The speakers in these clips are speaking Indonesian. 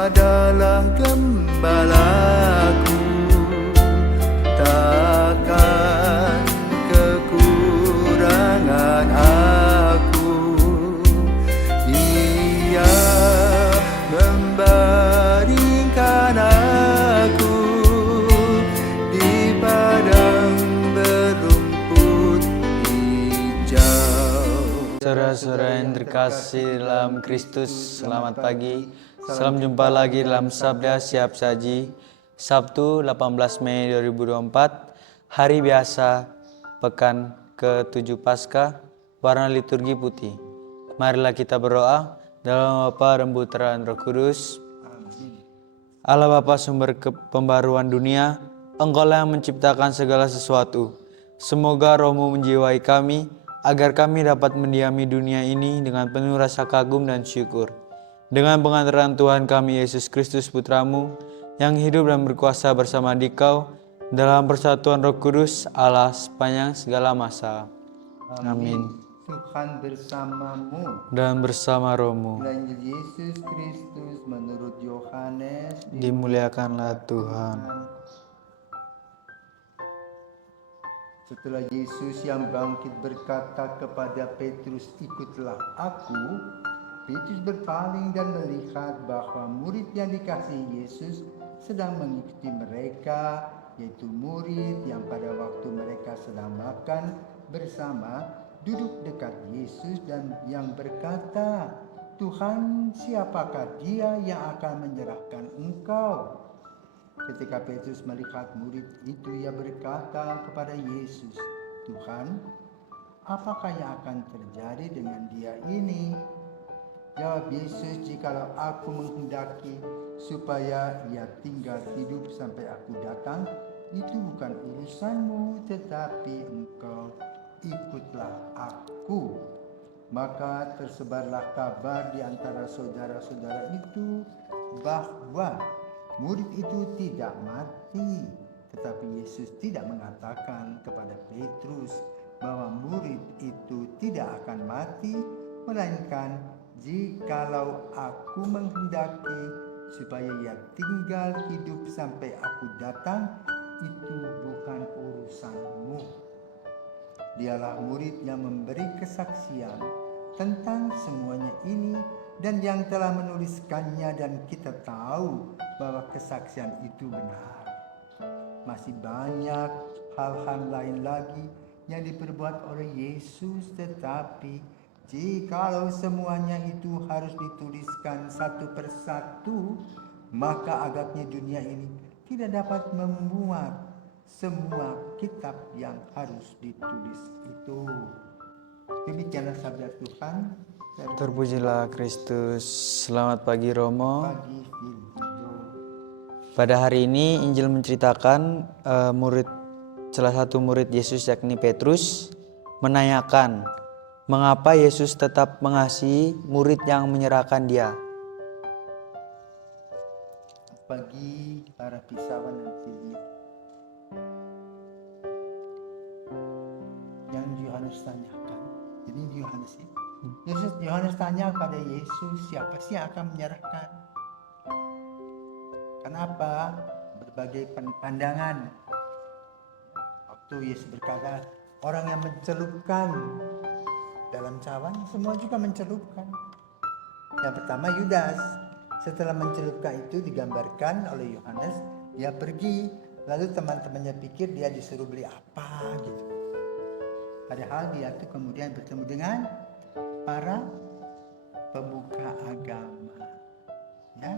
adalah gembalaku, takkan kekurangan aku. Ia membaringkan aku di padang berumput hijau. Saudara-saudara yang terkasih dalam Kristus, selamat pagi. Salam jumpa lagi dalam Sabda Siap Saji, Sabtu 18 Mei 2024, hari biasa, pekan ke-7 Paskah, warna liturgi putih. Marilah kita berdoa dalam nama Bapa dan Putra dan Roh Kudus. Allah Bapa sumber pembaruan dunia, Engkaulah yang menciptakan segala sesuatu. Semoga Roh-Mu menjiwai kami, agar kami dapat mendiami dunia ini dengan penuh rasa kagum dan syukur. Dengan pengantaran Tuhan kami Yesus Kristus Putra-Mu, yang hidup dan berkuasa bersama Dikau, dalam persatuan Roh Kudus, Allah sepanjang segala masa. Amin. Tuhan bersamamu Dan bersama Roh-Mu, Injil Yesus Kristus menurut Yohanes. dimuliakanlah Tuhan. Setelah Yesus yang bangkit berkata kepada Petrus, "Ikutlah aku," Petrus berpaling dan melihat bahwa murid yang dikasihi Yesus sedang mengikuti mereka, yaitu murid yang pada waktu mereka sedang makan bersama duduk dekat Yesus dan yang berkata, "Tuhan, siapakah dia yang akan menyerahkan Engkau?" Ketika Petrus melihat murid itu, ia berkata kepada Yesus, "Tuhan, apakah yang akan terjadi dengan dia ini?" Jawab Yesus, "Jikalau aku menghendaki supaya ia tinggal hidup sampai aku datang, itu bukan urusanmu, tetapi engkau ikutlah aku." Maka tersebarlah kabar di antara saudara-saudara itu bahwa murid itu tidak mati. Tetapi Yesus tidak mengatakan kepada Petrus bahwa murid itu tidak akan mati, melainkan, "Jikalau aku menghendaki supaya ia tinggal hidup sampai aku datang, itu bukan urusanmu." Dialah murid yang memberi kesaksian tentang semuanya ini dan yang telah menuliskannya, dan kita tahu bahwa kesaksian itu benar. Masih banyak hal-hal lain lagi yang diperbuat oleh Yesus, tetapi jikalau semuanya itu harus dituliskan satu persatu, maka agaknya dunia ini tidak dapat memuat semua kitab yang harus ditulis itu. Demikianlah sabda Tuhan. Terpujilah Kristus. Selamat pagi Romo. Pagi Vito. Pada hari ini Injil menceritakan salah satu murid Yesus yakni Petrus menanyakan mengapa Yesus tetap mengasihi murid yang menyerahkan dia. Bagi para pisawan dan Filip yang Yohanes tanyakan, jadi Yohanes ini Yohanes tanya kepada Yesus, siapa sih yang akan menyerahkan? Kenapa? Berbagai pandangan. Waktu Yesus berkata, orang yang mencelupkan dalam cawan, semua juga mencelupkan. Yang pertama Yudas. Setelah mencelupkan itu digambarkan oleh Yohanes, dia pergi. Lalu teman-temannya pikir dia disuruh beli apa gitu. Padahal dia tuh kemudian bertemu dengan para pemuka agama, ya,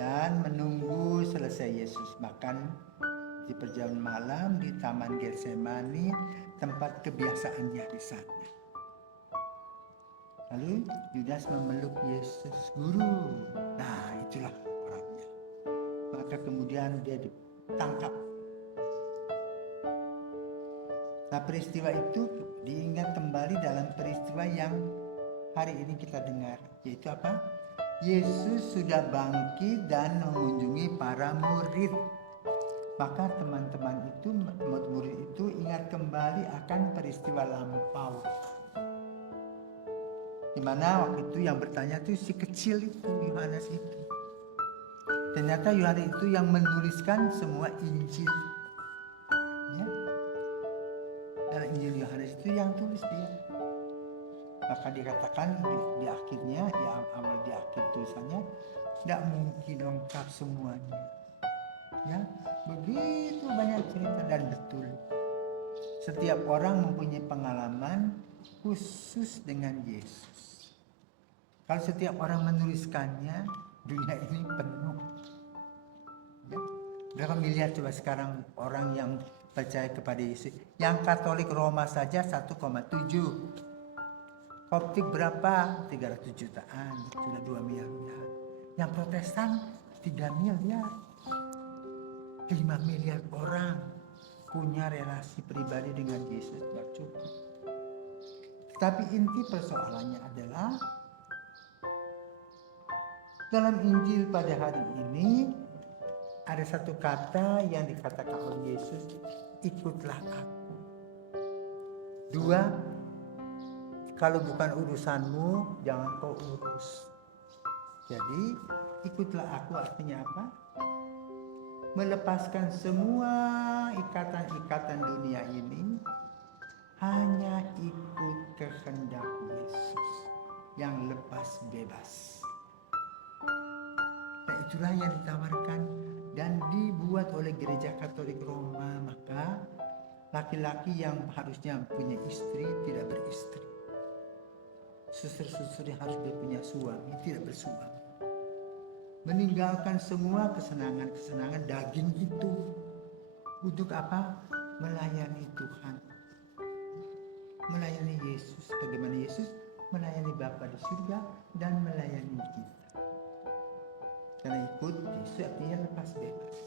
dan menunggu selesai Yesus makan di perjalanan malam di Taman Getsemani, tempat kebiasaannya di sana. Lalu Yudas memeluk Yesus, "Guru." Nah, itulah orangnya. Maka kemudian dia ditangkap. Nah, peristiwa itu diingat kembali dalam peristiwa yang hari ini kita dengar, yaitu apa? Yesus sudah bangkit dan mengunjungi para murid. Maka teman-teman itu, murid itu ingat kembali akan peristiwa lampau. Di mana waktu itu yang bertanya itu si kecil itu, Yohanes itu. Ternyata Yohanes itu yang menuliskan semua Injil. Ya. Dalam Injil Yohanes itu yang tulis dia. Maka dikatakan di akhirnya, di akhir tulisannya, tidak mungkin lengkap semuanya. Ya, begitu banyak cerita dan betul. Setiap orang mempunyai pengalaman khusus dengan Yesus. Kalau setiap orang menuliskannya, dunia ini penuh. Ya. Berapa miliar coba sekarang orang yang percaya kepada Yesus? Yang Katolik Roma saja 1,7. Koptik berapa? 300 jutaan, sudah 2 miliar. Yang Protestan 3 miliar. 5 miliar orang punya relasi pribadi dengan Yesus, tidak cukup. Tapi inti persoalannya adalah dalam Injil pada hari ini ada satu kata yang dikatakan oleh Yesus, ikutlah aku. 2, kalau bukan urusanmu, jangan kau urus. Jadi, ikutlah aku artinya apa? Melepaskan semua ikatan-ikatan dunia ini, hanya ikut kehendak Yesus yang lepas bebas. Nah, itulah yang ditawarkan dan dibuat oleh Gereja Katolik Roma. Maka laki-laki yang harusnya punya istri tidak beristri, suster-suster yang harus punya suami tidak bersuami, meninggalkan semua kesenangan-kesenangan daging itu untuk apa? Melayani Tuhan, melayani Yesus. Bagaimana Yesus melayani Bapa di surga dan melayani kita. Karena ikut Yesus artinya lepas bebas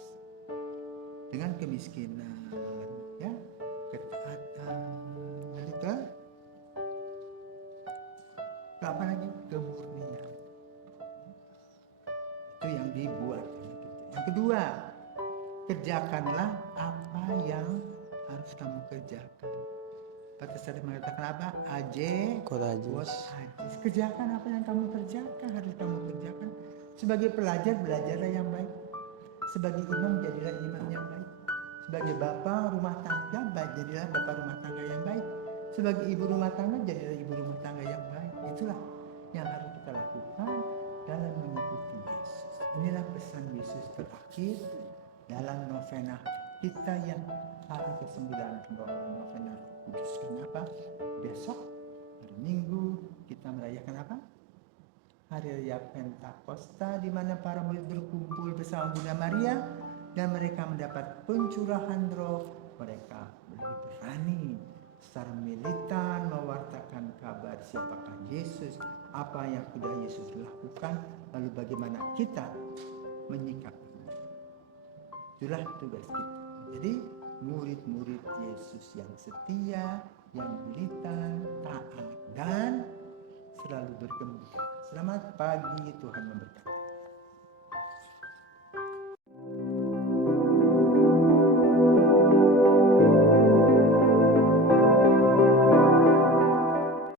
dengan kemiskinan, ya, ketaatan, dan apa lagi? Kemurnian. Itu yang dibuat. Yang kedua, kerjakanlah apa yang harus kamu kerjakan. Patah tadi mengatakan apa? Quod agis. Kerjakan apa yang kamu kerjakan, harus kamu kerjakan. Sebagai pelajar, belajarlah yang baik. Sebagai imam, jadilah imam yang baik. Sebagai bapak rumah tangga, jadilah bapak rumah tangga yang baik. Sebagai ibu rumah tangga, jadilah ibu rumah tangga yang baik. Itulah yang harus kita lakukan dalam mengikuti Yesus. Inilah pesan Yesus terakhir dalam novena kita yang hari ke-9 novena Kudus. Kenapa? Besok hari Minggu kita merayakan apa? Hari Raya Pentakosta, di mana para murid berkumpul bersama Bunda Maria dan mereka mendapat pencurahan roh. Mereka lebih berani secara militan mewartakan kabar siapakah Yesus, apa yang sudah Yesus lakukan, lalu bagaimana kita menyikapinya. Itulah tugas kita. Jadi murid-murid Yesus yang setia, yang militan, taat, dan selalu bergembira. Selamat pagi, Tuhan memberkati.